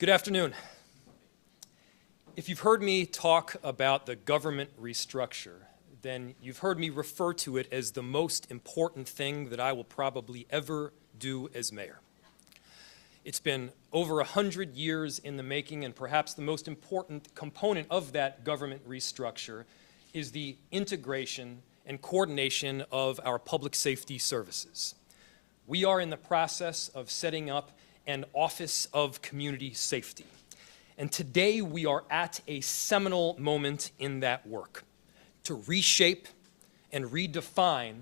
Good afternoon. If you've heard me talk about the government restructure, then you've heard me refer to it as the most important thing that I will probably ever do as mayor. It's been over 100 years in the making, and perhaps the most important component of that government restructure is the integration and coordination of our public safety services. We are in the process of setting up an Office of Community Safety. And today we are at a seminal moment in that work to reshape and redefine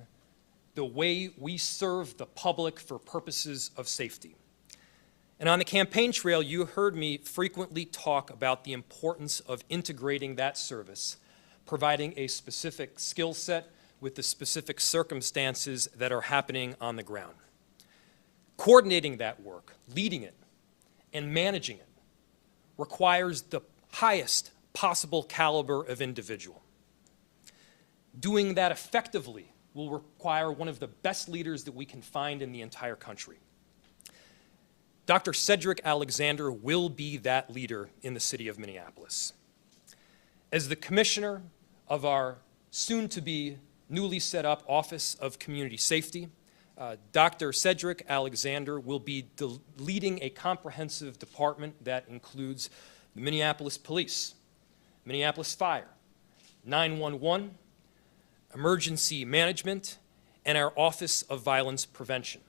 the way we serve the public for purposes of safety. And on the campaign trail, you heard me frequently talk about the importance of integrating that service, providing a specific skill set with the specific circumstances that are happening on the ground. Coordinating that work, leading it, and managing it requires the highest possible caliber of individual. Doing that effectively will require one of the best leaders that we can find in the entire country. Dr. Cedric Alexander will be that leader in the city of Minneapolis. As the commissioner of our soon-to-be newly set up Office of Community Safety, Dr. Cedric Alexander will be leading a comprehensive department that includes the Minneapolis Police, Minneapolis Fire, 911, Emergency Management, and our Office of Violence Prevention.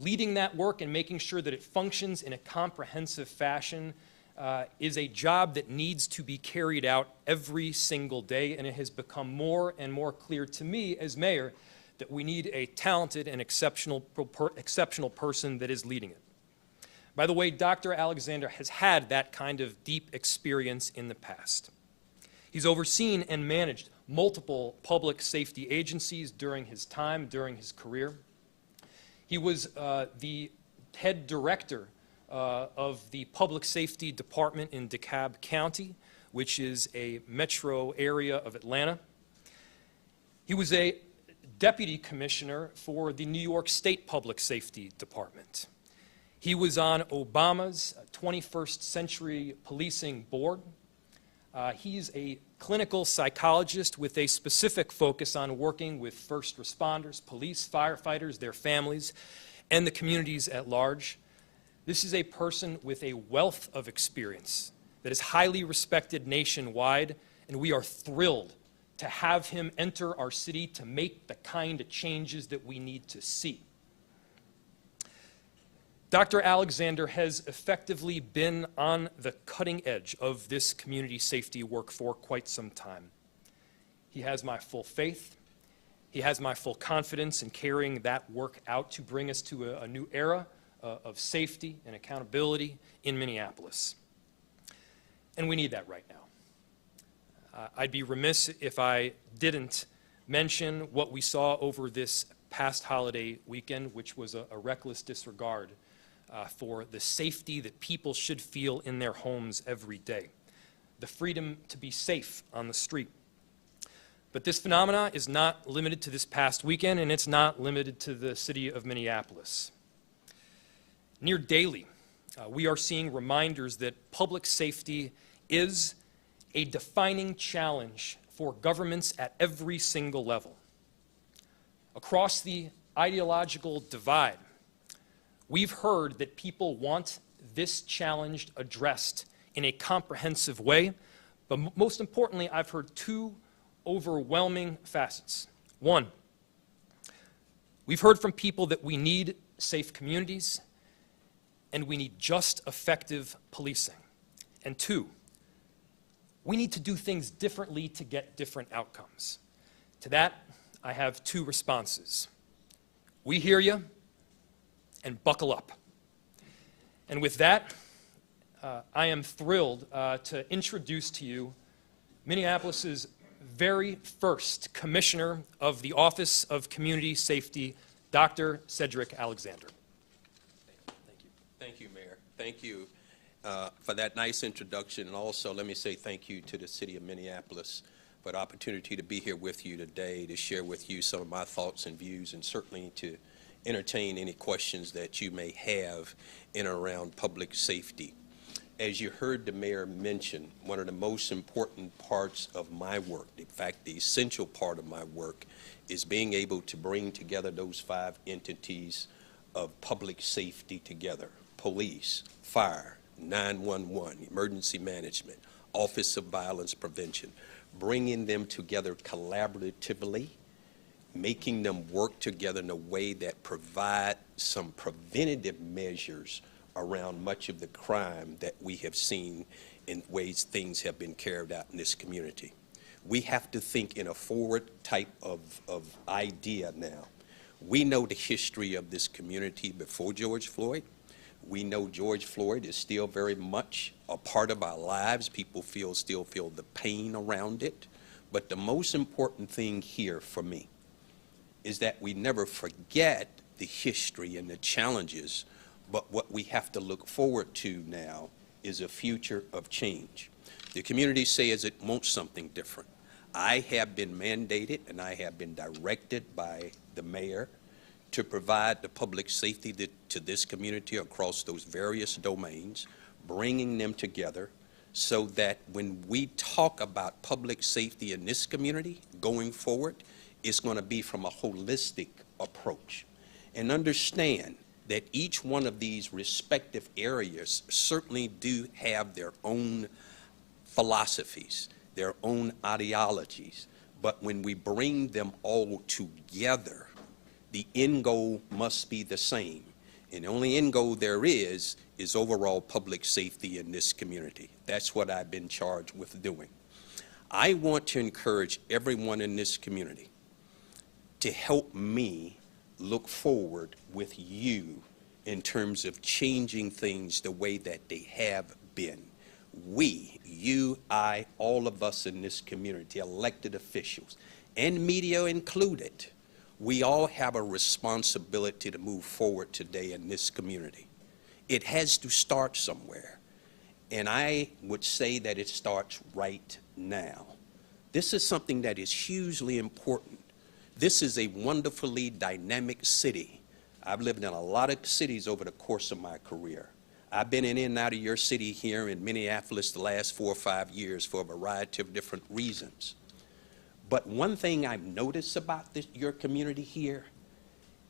Leading that work and making sure that it functions in a comprehensive fashion is a job that needs to be carried out every single day, and it has become more and more clear to me as mayor that we need a talented and exceptional person that is leading it. By the way, Dr. Alexander has had that kind of deep experience in the past. He's overseen and managed multiple public safety agencies during his career. He was the head director of the Public Safety Department in DeKalb County, which is a metro area of Atlanta. He was a deputy commissioner for the New York State Public Safety Department. He was on Obama's 21st Century Policing Board. He's a clinical psychologist with a specific focus on working with first responders, police, firefighters, their families, and the communities at large. This is a person with a wealth of experience that is highly respected nationwide, and we are thrilled to have him enter our city to make the kind of changes that we need to see. Dr. Alexander has effectively been on the cutting edge of this community safety work for quite some time. He has my full faith. He has my full confidence in carrying that work out to bring us to a new era of safety and accountability in Minneapolis. And we need that right now. I'd be remiss if I didn't mention what we saw over this past holiday weekend, which was a reckless disregard for the safety that people should feel in their homes every day, the freedom to be safe on the street. But this phenomena is not limited to this past weekend, and it's not limited to the city of Minneapolis. Near daily, we are seeing reminders that public safety is a defining challenge for governments at every single level. Across the ideological divide, we've heard that people want this challenge addressed in a comprehensive way, but most importantly, I've heard two overwhelming facets. One, we've heard from people that we need safe communities and we need just effective policing. And two, we need to do things differently to get different outcomes. To that, I have two responses. We hear you, and buckle up. And with that, I am thrilled to introduce to you Minneapolis's very first commissioner of the Office of Community Safety, Dr. Cedric Alexander. Thank you, Mayor. Thank you for that nice introduction, and also let me say thank you to the city of Minneapolis for the opportunity to be here with you today to share with you some of my thoughts and views, and certainly to entertain any questions that you may have in and around public safety. As you heard the mayor mention, one of the most important parts of my work, in fact, the essential part of my work, is being able to bring together those 5 entities of public safety together: police, fire, 911, emergency management, Office of Violence Prevention, bringing them together collaboratively, making them work together in a way that provide some preventative measures around much of the crime that we have seen in ways things have been carried out in this community. We have to think in a forward type of idea now. We know the history of this community before George Floyd. We know George Floyd is still very much a part of our lives. People still feel the pain around it. But the most important thing here for me is that we never forget the history and the challenges, but what we have to look forward to now is a future of change. The community says it wants something different. I have been mandated and I have been directed by the mayor to provide the public safety to this community across those various domains, bringing them together so that when we talk about public safety in this community going forward, it's going to be from a holistic approach. And understand that each one of these respective areas certainly do have their own philosophies, their own ideologies, but when we bring them all together, the end goal must be the same. And the only end goal there is overall public safety in this community. That's what I've been charged with doing. I want to encourage everyone in this community to help me look forward with you in terms of changing things the way that they have been. We, you, I, all of us in this community, elected officials, and media included, we all have a responsibility to move forward today in this community. It has to start somewhere, and I would say that it starts right now. This is something that is hugely important. This is a wonderfully dynamic city. I've lived in a lot of cities over the course of my career. I've been in and out of your city here in Minneapolis the last 4 or 5 years for a variety of different reasons. But one thing I've noticed about your community here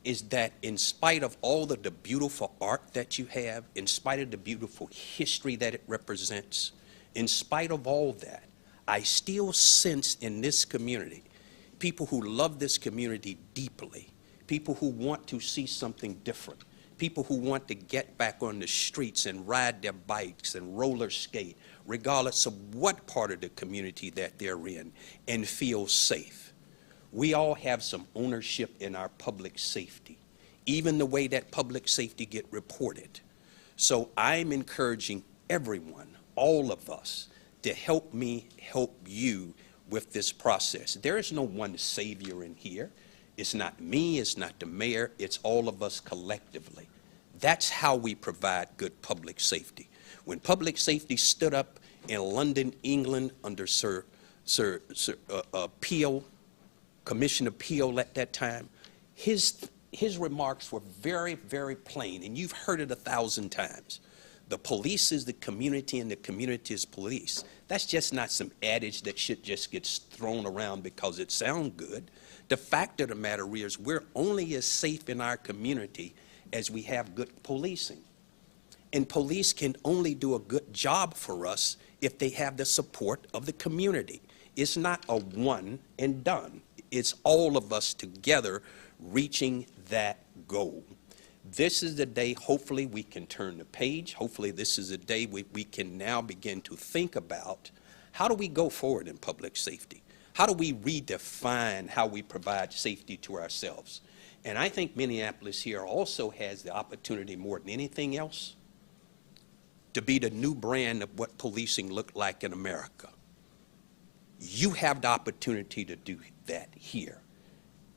is that in spite of all of the beautiful art that you have, in spite of the beautiful history that it represents, in spite of all that, I still sense in this community people who love this community deeply, people who want to see something different, people who want to get back on the streets and ride their bikes and roller skate, regardless of what part of the community that they're in, and feel safe. We all have some ownership in our public safety, even the way that public safety get reported. So I'm encouraging everyone, all of us, to help me help you with this process. There is no one savior in here. It's not me, it's not the mayor, it's all of us collectively. That's how we provide good public safety. When public safety stood up in London, England, under Sir Peel, Commissioner Peel at that time, his remarks were very, very plain, and you've heard it 1,000 times. The police is the community, and the community is police. That's just not some adage that shit just gets thrown around because it sounds good. The fact of the matter is we're only as safe in our community as we have good policing. And police can only do a good job for us if they have the support of the community. It's not a one and done. It's all of us together reaching that goal. This is the day, hopefully, we can turn the page. Hopefully, this is a day we can now begin to think about how do we go forward in public safety? How do we redefine how we provide safety to ourselves? And I think Minneapolis here also has the opportunity more than anything else to be the new brand of what policing looked like in America. You have the opportunity to do that here.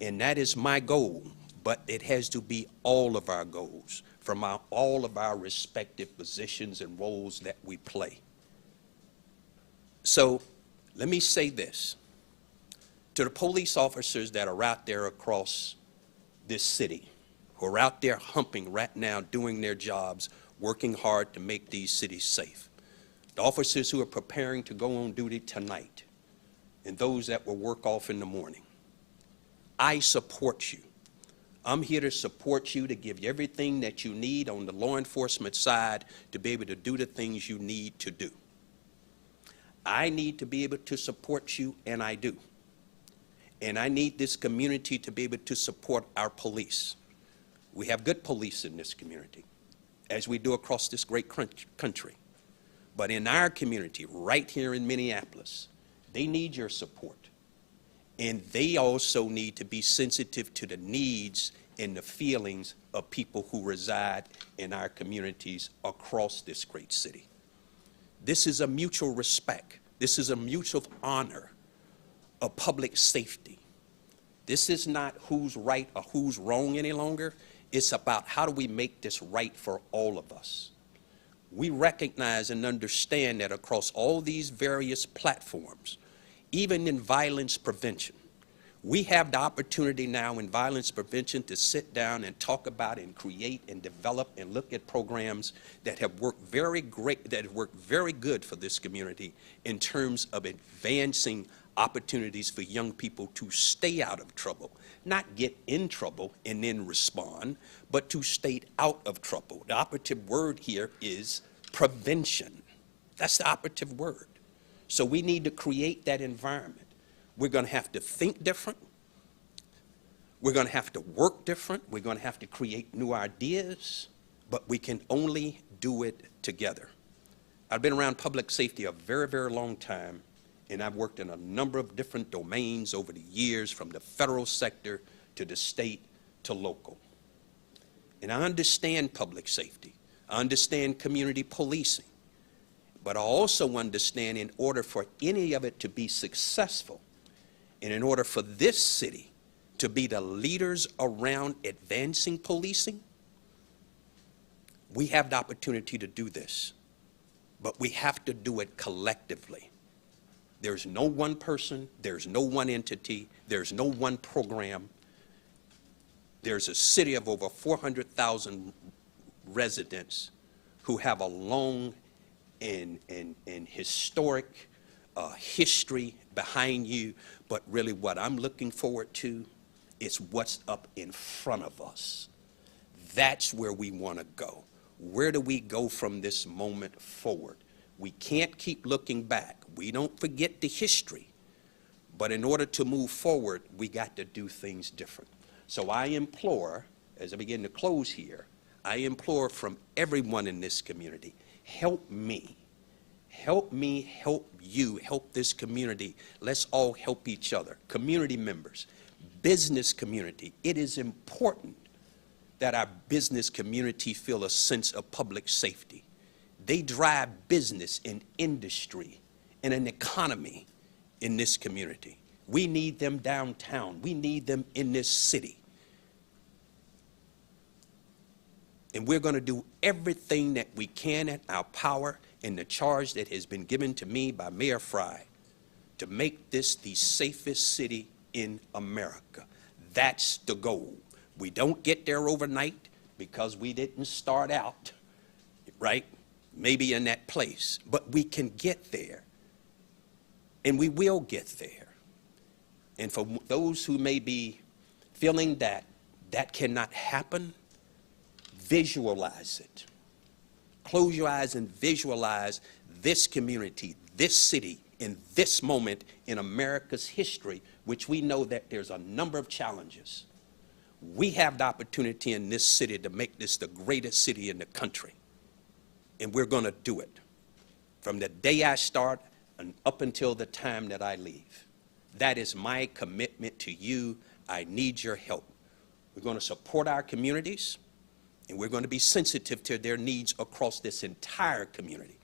And that is my goal, but it has to be all of our goals from all of our respective positions and roles that we play. So let me say this. To the police officers that are out there across this city, who are out there humping right now, doing their jobs, working hard to make these cities safe. The officers who are preparing to go on duty tonight, and those that will work off in the morning. I support you. I'm here to support you, to give you everything that you need on the law enforcement side to be able to do the things you need to do. I need to be able to support you, and I do. And I need this community to be able to support our police. We have good police in this community, as we do across this great country. But in our community, right here in Minneapolis, they need your support. And they also need to be sensitive to the needs and the feelings of people who reside in our communities across this great city. This is a mutual respect. This is a mutual honor of public safety. This is not who's right or who's wrong any longer. It's about how do we make this right for all of us. We recognize and understand that across all these various platforms, even in violence prevention, we have the opportunity now in violence prevention to sit down and talk about and create and develop and look at programs that have worked very great, that have worked very good for this community in terms of advancing opportunities for young people to stay out of trouble, not get in trouble and then respond, but to stay out of trouble. The operative word here is prevention. That's the operative word. So we need to create that environment. We're going to have to think different. We're going to have to work different. We're going to have to create new ideas, but we can only do it together. I've been around public safety a very, very long time, and I've worked in a number of different domains over the years, from the federal sector to the state to local. And I understand public safety. I understand community policing. But I also understand in order for any of it to be successful, and in order for this city to be the leaders around advancing policing, we have the opportunity to do this. But we have to do it collectively. There's no one person, there's no one entity, there's no one program. There's a city of over 400,000 residents who have a long and historic history behind you, but really what I'm looking forward to is what's up in front of us. That's where we want to go. Where do we go from this moment forward? We can't keep looking back. We don't forget the history, but in order to move forward, we got to do things different. So I implore, as I begin to close here, I implore from everyone in this community, help me, help me, help you, help this community. Let's all help each other. Community members, business community. It is important that our business community feel a sense of public safety. They drive business and industry and an economy in this community. We need them downtown. We need them in this city. And we're going to do everything that we can in our power in the charge that has been given to me by Mayor Frey to make this the safest city in America. That's the goal. We don't get there overnight because we didn't start out, right, maybe in that place. But we can get there, and we will get there. And for those who may be feeling that that cannot happen, visualize it. Close your eyes and visualize this community, this city, in this moment in America's history, which we know that there's a number of challenges. We have the opportunity in this city to make this the greatest city in the country. And we're going to do it from the day I start and up until the time that I leave. That is my commitment to you. I need your help. We're going to support our communities, and we're going to be sensitive to their needs across this entire community,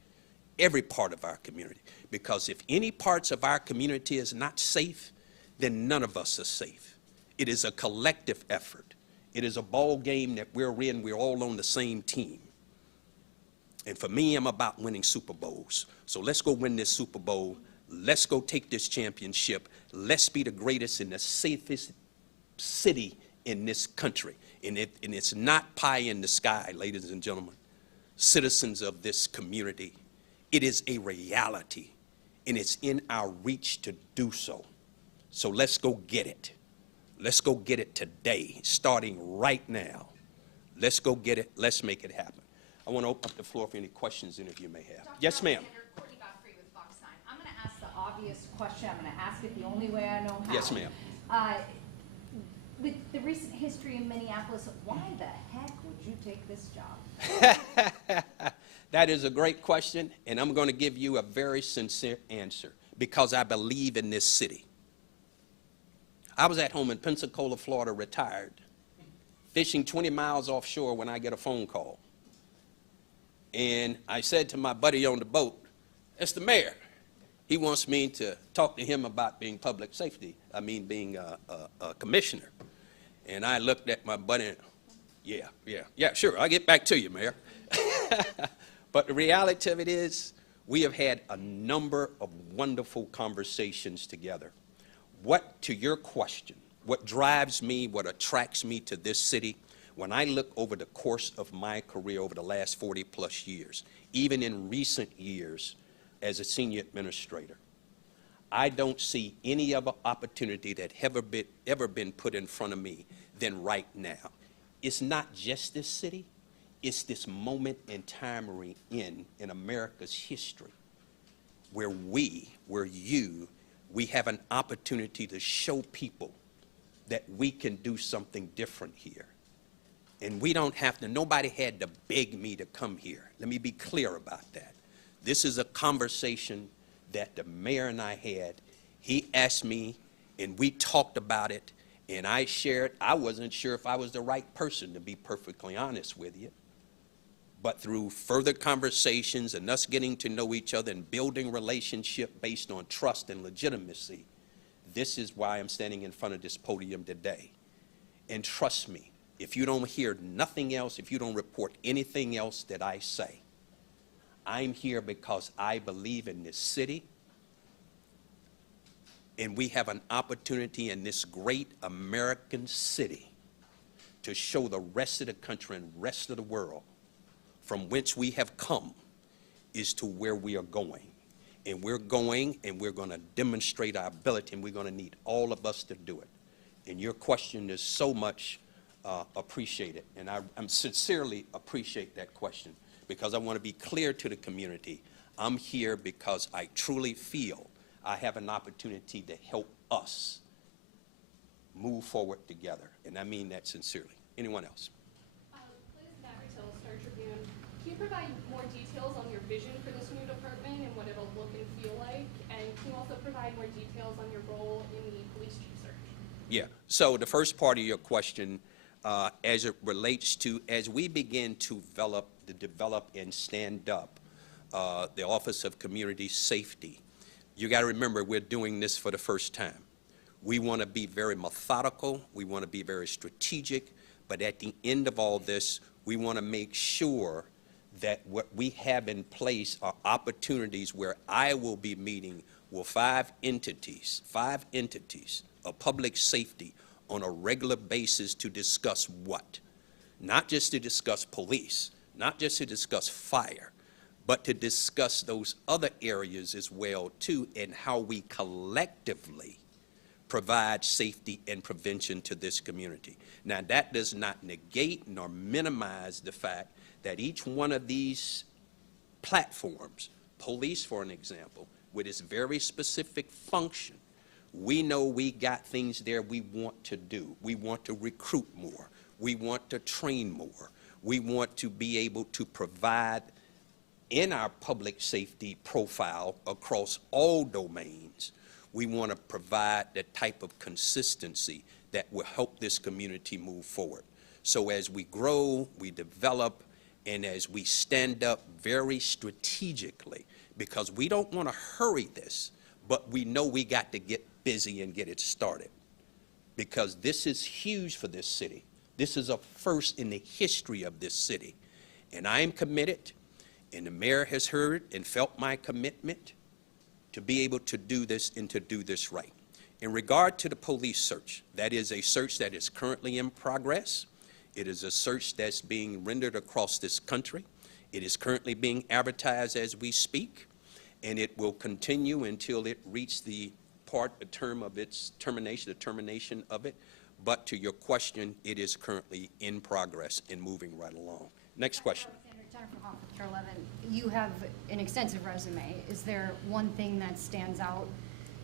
every part of our community. Because if any parts of our community is not safe, then none of us are safe. It is a collective effort. It is a ball game that we're in. We're all on the same team. And for me, I'm about winning Super Bowls. So let's go win this Super Bowl. Let's go take this championship. Let's be the greatest and the safest city in this country. And it's not pie in the sky, ladies and gentlemen, citizens of this community. It is a reality, and it's in our reach to do so. So let's go get it. Let's go get it today, starting right now. Let's go get it. Let's make it happen. I want to open up the floor for any questions any of you may have. Yes, ma'am. I'm going to ask the obvious question. I'm going to ask it the only way I know how. Yes, ma'am. With the recent history in Minneapolis, why the heck would you take this job? That is a great question, and I'm going to give you a very sincere answer because I believe in this city. I was at home in Pensacola, Florida, retired, fishing 20 miles offshore when I get a phone call. And I said to my buddy on the boat, "It's the mayor. He wants me to talk to him about being public safety, being a commissioner." And I looked at my buddy and, yeah, sure, I'll get back to you, Mayor. But the reality of it is, we have had a number of wonderful conversations together. What, to your question, what drives me, what attracts me to this city, when I look over the course of my career over the last 40 plus years, even in recent years as a senior administrator, I don't see any other opportunity that ever been put in front of me than right now. It's not just this city, it's this moment in time we're in America's history where we have an opportunity to show people that we can do something different here. And we don't have to, nobody had to beg me to come here. Let me be clear about that. This is a conversation that the mayor and I had. He asked me, and we talked about it, and I shared. I wasn't sure if I was the right person, to be perfectly honest with you. But through further conversations and us getting to know each other and building relationship based on trust and legitimacy, this is why I'm standing in front of this podium today. And trust me, if you don't hear nothing else, if you don't report anything else that I say, I'm here because I believe in this city, and we have an opportunity in this great American city to show the rest of the country and rest of the world from whence we have come is to where we are going. And we're going, and we're going to demonstrate our ability, and we're going to need all of us to do it. And your question is so much appreciated, and I'm sincerely appreciate that question, because I want to be clear to the community. I'm here because I truly feel I have an opportunity to help us move forward together, and I mean that sincerely. Anyone else? Can you provide more details on your vision for this new department and what it'll look and feel like? And can you also provide more details on your role in the police chief search? Yeah, so the first part of your question, as it relates to, as we begin to develop and stand up the Office of Community Safety, you got to remember we're doing this for the first time. We want to be very methodical, we want to be very strategic, but at the end of all this, we want to make sure that what we have in place are opportunities where I will be meeting with five entities of public safety on a regular basis to discuss what? Not just to discuss police, not just to discuss fire, but to discuss those other areas as well too, and how we collectively provide safety and prevention to this community. Now, that does not negate nor minimize the fact that each one of these platforms, police for an example, with its very specific function, we know we got things there we want to do. We want to recruit more. We want to train more. We want to be able to provide in our public safety profile across all domains. We want to provide the type of consistency that will help this community move forward. So as we grow, we develop, and as we stand up very strategically, because we don't want to hurry this, but we know we got to get busy and get it started, because this is huge for this city. This is a first in the history of this city, and I am committed, and the mayor has heard and felt my commitment to be able to do this and to do this right. In regard to the police search, that is a search that is currently in progress. It is a search that's being rendered across this country. It is currently being advertised as we speak, and it will continue until it reaches the term of its termination, the termination of it. But to your question, it is currently in progress and moving right along. Next question. Jennifer Hoff with Care 11. You have an extensive resume. Is there one thing that stands out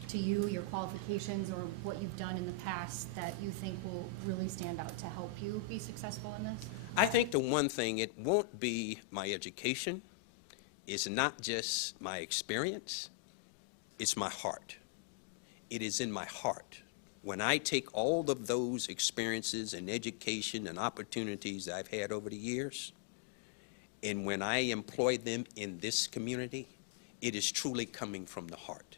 to you, your qualifications, or what you've done in the past that you think will really stand out to help you be successful in this? I think the one thing, it won't be my education. It's not just my experience. It's my heart. It is in my heart. When I take all of those experiences and education and opportunities I've had over the years, and when I employ them in this community, it is truly coming from the heart.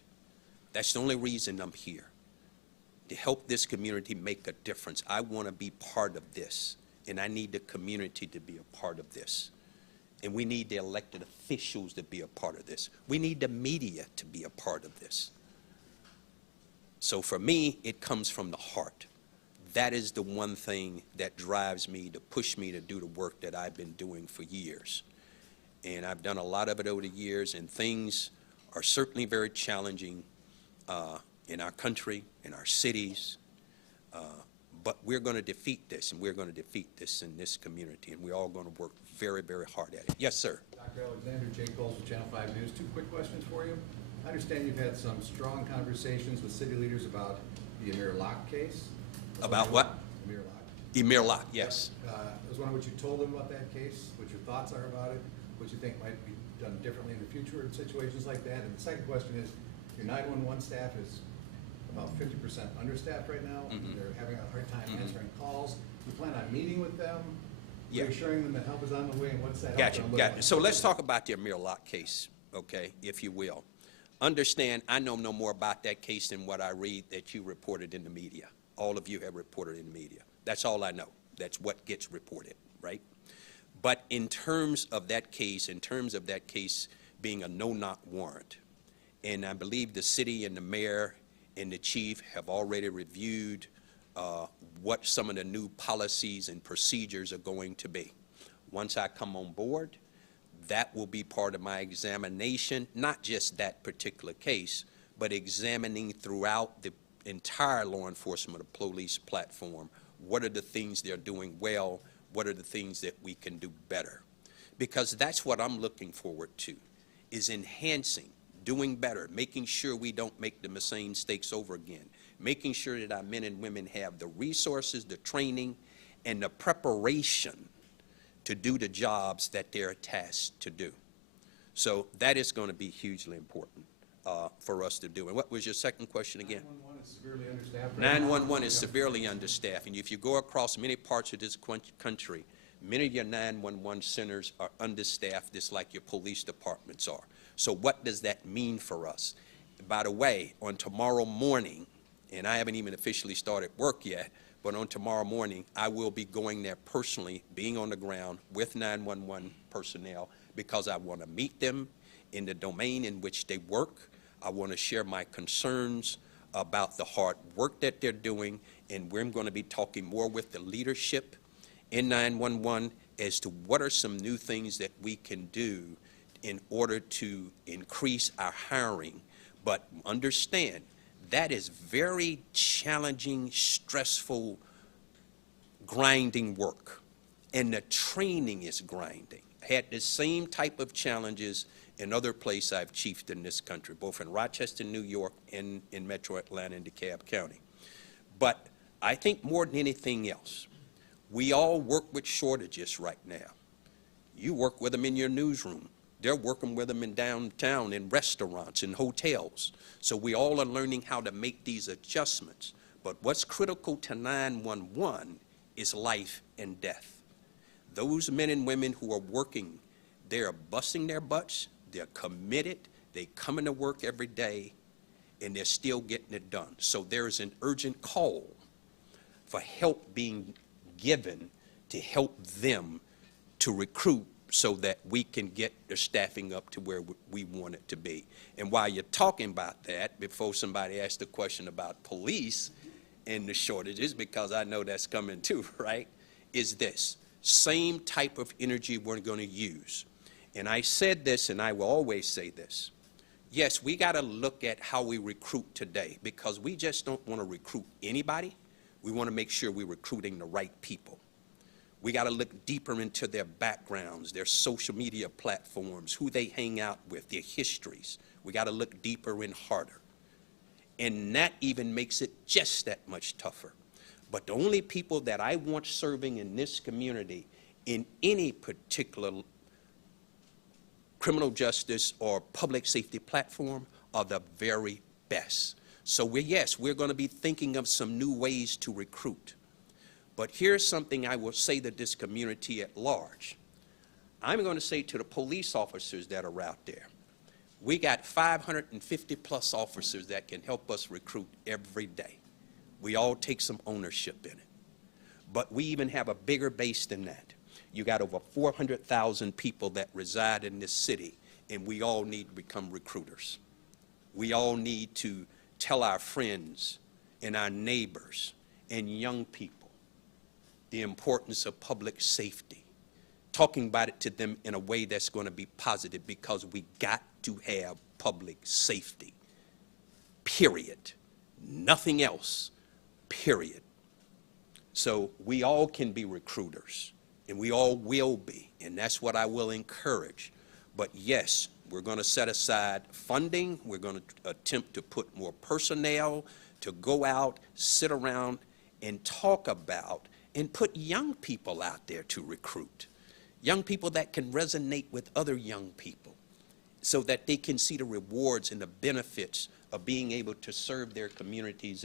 That's the only reason I'm here, to help this community make a difference. I want to be part of this, and I need the community to be a part of this. And we need the elected officials to be a part of this. We need the media to be a part of this. So for me, it comes from the heart. That is the one thing that drives me to push me to do the work that I've been doing for years. And I've done a lot of it over the years, and things are certainly very challenging in our country, in our cities. But we're going to defeat this, and we're going to defeat this in this community, and we're all going to work very, very hard at it. Yes, sir. Dr. Alexander, Jake Bowles with Channel 5 News. Two quick questions for you. I understand you've had some strong conversations with city leaders about the Emir Locke case. About what? Emir Locke. Emir Locke, yes. I was wondering what you told them about that case, what your thoughts are about it, what you think might be done differently in the future in situations like that. And the second question is, your 911 staff is about 50% understaffed right now. Mm-hmm. They're having a hard time answering calls. You plan on meeting with them, Yeah. reassuring them that help is on the way, and what's that help Gotcha, gonna look gotcha. like? So let's talk about the Emir Locke case, okay, if you will. Understand, I know no more about that case than what I read that you reported in the media. All of you have reported in the media. That's all I know. That's what gets reported, right? But in terms of that case being a no-knock warrant, and I believe the city and the mayor and the chief have already reviewed what some of the new policies and procedures are going to be. Once I come on board, that will be part of my examination, not just that particular case, but examining throughout the entire law enforcement or police platform. What are the things they're doing well? What are the things that we can do better? Because that's what I'm looking forward to, is enhancing, doing better, making sure we don't make the same mistakes over again, making sure that our men and women have the resources, the training, and the preparation to do the jobs that they're tasked to do. So that is going to be hugely important for us to do. And what was your second question again? 911 is severely understaffed right now. 911 is severely understaffed, and if you go across many parts of this country, many of your 911 centers are understaffed, just like your police departments are. So what does that mean for us? By the way, on tomorrow morning, and I haven't even officially started work yet, but on tomorrow morning, I will be going there personally, being on the ground with 911 personnel, because I want to meet them in the domain in which they work. I want to share my concerns about the hard work that they're doing, and we're going to be talking more with the leadership in 911 as to what are some new things that we can do in order to increase our hiring. But understand, that is very challenging, stressful, grinding work. And the training is grinding. I had the same type of challenges in other places I've chiefed in this country, both in Rochester, New York, and in Metro Atlanta and DeKalb County. But I think more than anything else, we all work with shortages right now. You work with them in your newsroom. They're working with them in downtown, in restaurants, in hotels. So we all are learning how to make these adjustments. But what's critical to 911 is life and death. Those men and women who are working, they're busting their butts, they're committed, they come into work every day, and they're still getting it done. So there's an urgent call for help being given to help them to recruit so that we can get the staffing up to where we want it to be. And while you're talking about that, before somebody asks the question about police and the shortages, because I know that's coming too, right, is this. Same type of energy we're going to use. And I said this, and I will always say this. Yes, we got to look at how we recruit today, because we just don't want to recruit anybody. We want to make sure we're recruiting the right people. We got to look deeper into their backgrounds, their social media platforms, who they hang out with, their histories. We got to look deeper and harder. And that even makes it just that much tougher. But the only people that I want serving in this community in any particular criminal justice or public safety platform are the very best. So we're going to be thinking of some new ways to recruit. But here's something I will say to this community at large. I'm going to say to the police officers that are out there, we got 550 plus officers that can help us recruit every day. We all take some ownership in it. But we even have a bigger base than that. You got over 400,000 people that reside in this city, and we all need to become recruiters. We all need to tell our friends and our neighbors and young people the importance of public safety, talking about it to them in a way that's going to be positive, because we got to have public safety, period. Nothing else, period. So we all can be recruiters, and we all will be, and that's what I will encourage. But yes, we're going to set aside funding. We're going to attempt to put more personnel to go out, sit around, and talk about, and put young people out there to recruit. Young people that can resonate with other young people so that they can see the rewards and the benefits of being able to serve their communities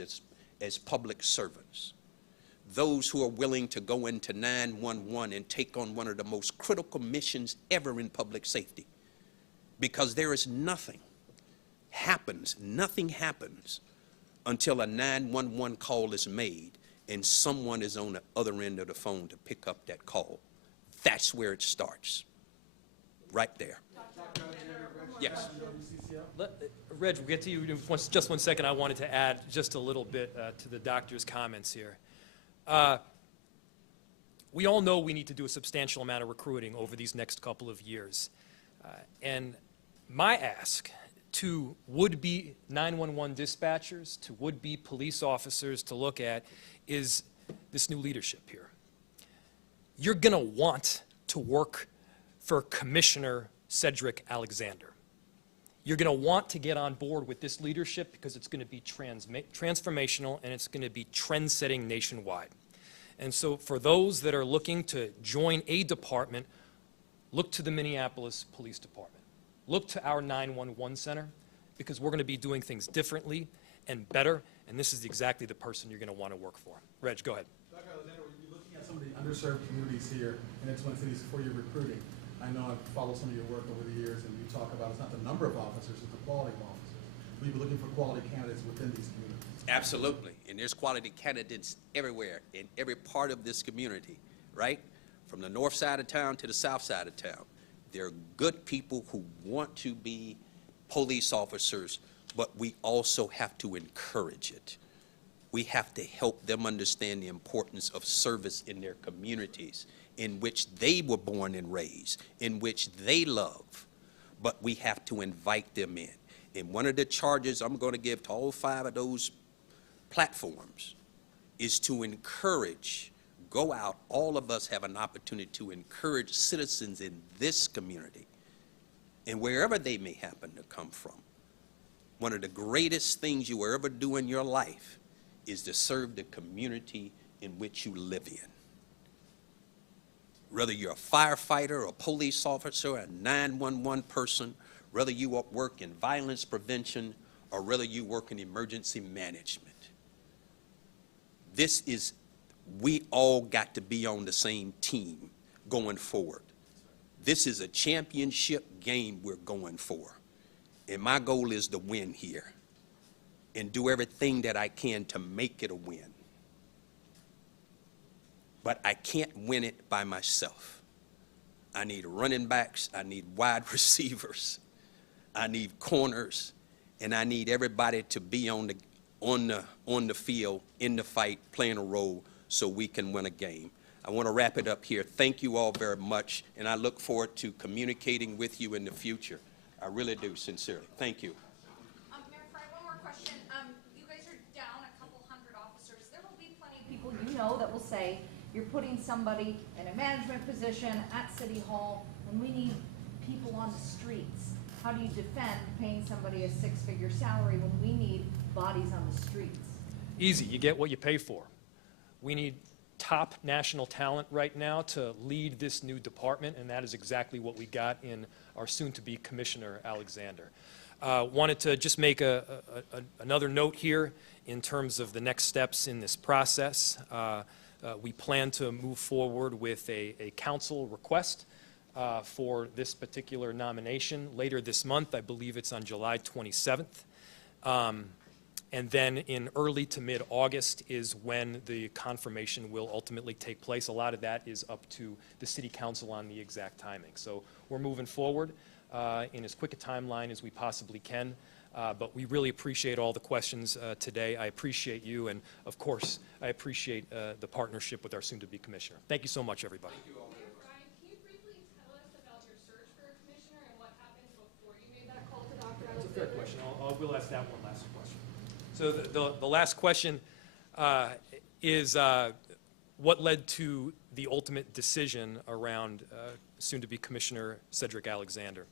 as public servants. Those who are willing to go into 911 and take on one of the most critical missions ever in public safety. Because there is nothing happens until a 911 call is made and someone is on the other end of the phone to pick up that call. That's where it starts, right there. Yes. Reg, we'll get to you in just 1 second. I wanted to add just a little bit to the doctor's comments here. We all know we need to do a substantial amount of recruiting over these next couple of years. And my ask to would-be 911 dispatchers, to would-be police officers to look at is this new leadership here. You're going to want to work for Commissioner Cedric Alexander. You're going to want to get on board with this leadership because it's going to be transformational, and it's going to be trend-setting nationwide. And so for those that are looking to join a department, look to the Minneapolis Police Department. Look to our 911 center, because we're going to be doing things differently and better, and this is exactly the person you're going to want to work for. Reg, go ahead. Dr. Alexander, you're looking at some of the underserved communities here in the Twin Cities for your recruiting. I know I've followed some of your work over the years, and you talk about it's not the number of officers, it's the quality of officers. We've been looking for quality candidates within these communities. Absolutely, and there's quality candidates everywhere in every part of this community, right? From the north side of town to the south side of town. There are good people who want to be police officers, but we also have to encourage it. We have to help them understand the importance of service in their communities in which they were born and raised, in which they love, but we have to invite them in. And one of the charges I'm going to give to all 5 of those platforms is to encourage, go out, all of us have an opportunity to encourage citizens in this community and wherever they may happen to come from. One of the greatest things you will ever do in your life is to serve the community in which you live in. Whether you're a firefighter, a police officer, a 911 person, whether you work in violence prevention, or whether you work in emergency management. We all got to be on the same team going forward. This is a championship game we're going for. And my goal is to win here and do everything that I can to make it a win. But I can't win it by myself. I need running backs, I need wide receivers, I need corners, and I need everybody to be on the field, in the fight, playing a role so we can win a game. I want to wrap it up here. Thank you all very much, and I look forward to communicating with you in the future. I really do, sincerely. Thank you. Mayor Frey, one more question. You guys are down a couple hundred officers. There will be plenty of people you know that will say, you're putting somebody in a management position at City Hall when we need people on the streets. How do you defend paying somebody a six-figure salary when we need bodies on the streets? Easy, you get what you pay for. We need top national talent right now to lead this new department, and that is exactly what we got in our soon-to-be Commissioner Alexander. Wanted to just make another note here in terms of the next steps in this process. We plan to move forward with a council request for this particular nomination later this month. I believe it's on July 27th. And then in early to mid-August is when the confirmation will ultimately take place. A lot of that is up to the City Council on the exact timing. So we're moving forward in as quick a timeline as we possibly can. But we really appreciate all the questions today. I appreciate you, and of course, I appreciate the partnership with our soon-to-be Commissioner. Thank you so much, everybody. Mayor Frey, can you briefly tell us about your search for a commissioner and what happened before you made that call to Dr. Alexander? That's a fair question. We'll ask that one last question. So the last question is what led to the ultimate decision around soon-to-be Commissioner Cedric Alexander?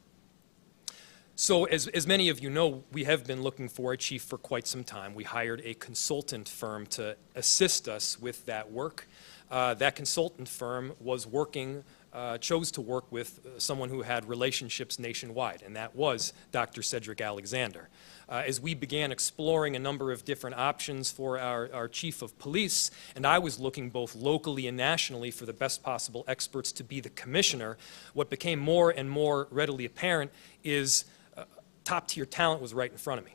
So as many of you know, we have been looking for a chief for quite some time. We hired a consultant firm to assist us with that work. That consultant firm was chose to work with someone who had relationships nationwide, and that was Dr. Cedric Alexander. As we began exploring a number of different options for our chief of police, and I was looking both locally and nationally for the best possible experts to be the commissioner, what became more and more readily apparent is top-tier talent was right in front of me.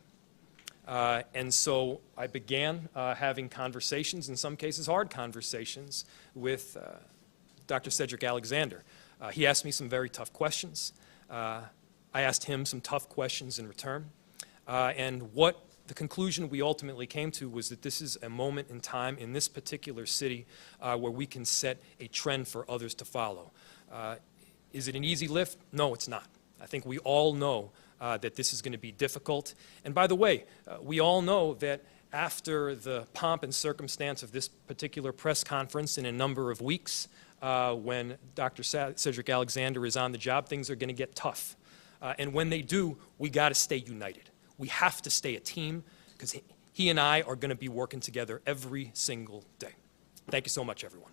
And so I began having conversations, in some cases hard conversations, with Dr. Cedric Alexander. He asked me some very tough questions. I asked him some tough questions in return. And what the conclusion we ultimately came to was that this is a moment in time in this particular city where we can set a trend for others to follow. Is it an easy lift? No, it's not. I think we all know that this is going to be difficult. And by the way, we all know that after the pomp and circumstance of this particular press conference in a number of weeks, when Dr. Cedric Alexander is on the job, things are going to get tough. And when they do, we got to stay united. We have to stay a team because he and I are going to be working together every single day. Thank you so much, everyone.